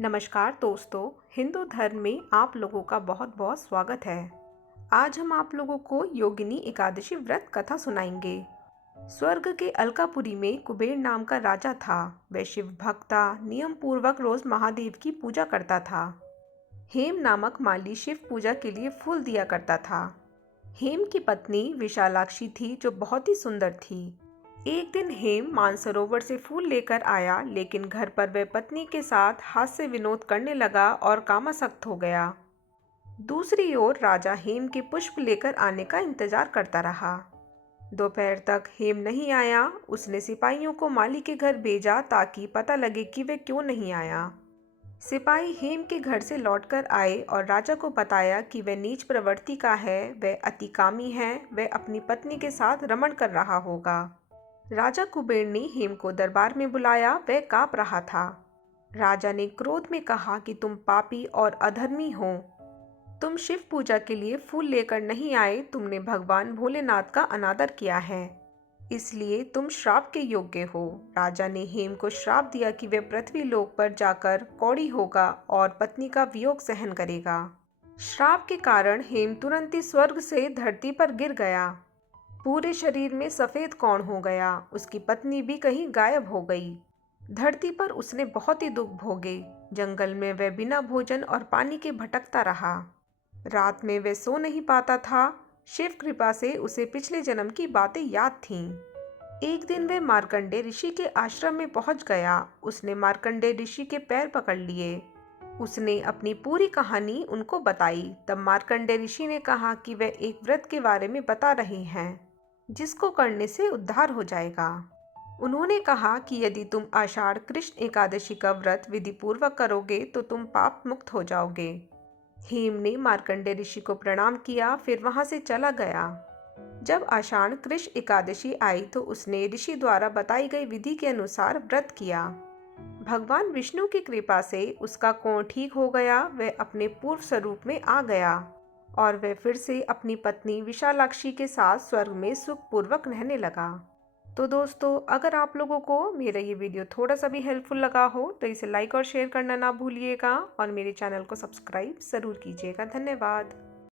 नमस्कार दोस्तों, हिंदू धर्म में आप लोगों का बहुत बहुत स्वागत है। आज हम आप लोगों को योगिनी एकादशी व्रत कथा सुनाएंगे। स्वर्ग के अलकापुरी में कुबेर नाम का राजा था। वह शिव भक्त था, नियम पूर्वक रोज महादेव की पूजा करता था। हेम नामक माली शिव पूजा के लिए फूल दिया करता था। हेम की पत्नी विशालाक्षी थी जो बहुत ही सुंदर थी। एक दिन हेम मानसरोवर से फूल लेकर आया, लेकिन घर पर वह पत्नी के साथ हास्य विनोद करने लगा और कामासक्त हो गया। दूसरी ओर राजा हेम के पुष्प लेकर आने का इंतजार करता रहा। दोपहर तक हेम नहीं आया। उसने सिपाहियों को माली के घर भेजा ताकि पता लगे कि वह क्यों नहीं आया। सिपाही हेम के घर से लौटकर आए और राजा को बताया कि वह नीच प्रवृत्ति का है, वह अतिकामी है, वह अपनी पत्नी के साथ रमण कर रहा होगा। राजा कुबेर ने हेम को दरबार में बुलाया। वह काँप रहा था। राजा ने क्रोध में कहा कि तुम पापी और अधर्मी हो। तुम शिव पूजा के लिए फूल लेकर नहीं आए। तुमने भगवान भोलेनाथ का अनादर किया है, इसलिए तुम श्राप के योग्य हो। राजा ने हेम को श्राप दिया कि वह पृथ्वी लोक पर जाकर कौड़ी होगा और पत्नी का वियोग सहन करेगा। श्राप के कारण हेम तुरंत ही स्वर्ग से धरती पर गिर गया। पूरे शरीर में सफेद कौड़ हो गया। उसकी पत्नी भी कहीं गायब हो गई। धरती पर उसने बहुत ही दुख भोगे। जंगल में वह बिना भोजन और पानी के भटकता रहा। रात में वह सो नहीं पाता था। शिव कृपा से उसे पिछले जन्म की बातें याद थीं। एक दिन वह मार्कंडे ऋषि के आश्रम में पहुंच गया। उसने मार्कंडे ऋषि के पैर पकड़ लिए। उसने अपनी पूरी कहानी उनको बताई। तब मार्कंडे ऋषि ने कहा कि वह एक व्रत के बारे में बता रहे हैं जिसको करने से उद्धार हो जाएगा। उन्होंने कहा कि यदि तुम आषाढ़ कृष्ण एकादशी का व्रत विधि पूर्वक करोगे तो तुम पाप मुक्त हो जाओगे। हेम ने मार्कंडे ऋषि को प्रणाम किया, फिर वहां से चला गया। जब आषाढ़ कृष्ण एकादशी आई तो उसने ऋषि द्वारा बताई गई विधि के अनुसार व्रत किया। भगवान विष्णु की कृपा से उसका कोढ़ ठीक हो गया। वह अपने पूर्व स्वरूप में आ गया और वह फिर से अपनी पत्नी विशालाक्षी के साथ स्वर्ग में सुखपूर्वक रहने लगा। तो दोस्तों, अगर आप लोगों को मेरा ये वीडियो थोड़ा सा भी हेल्पफुल लगा हो तो इसे लाइक और शेयर करना ना भूलिएगा और मेरे चैनल को सब्सक्राइब ज़रूर कीजिएगा। धन्यवाद।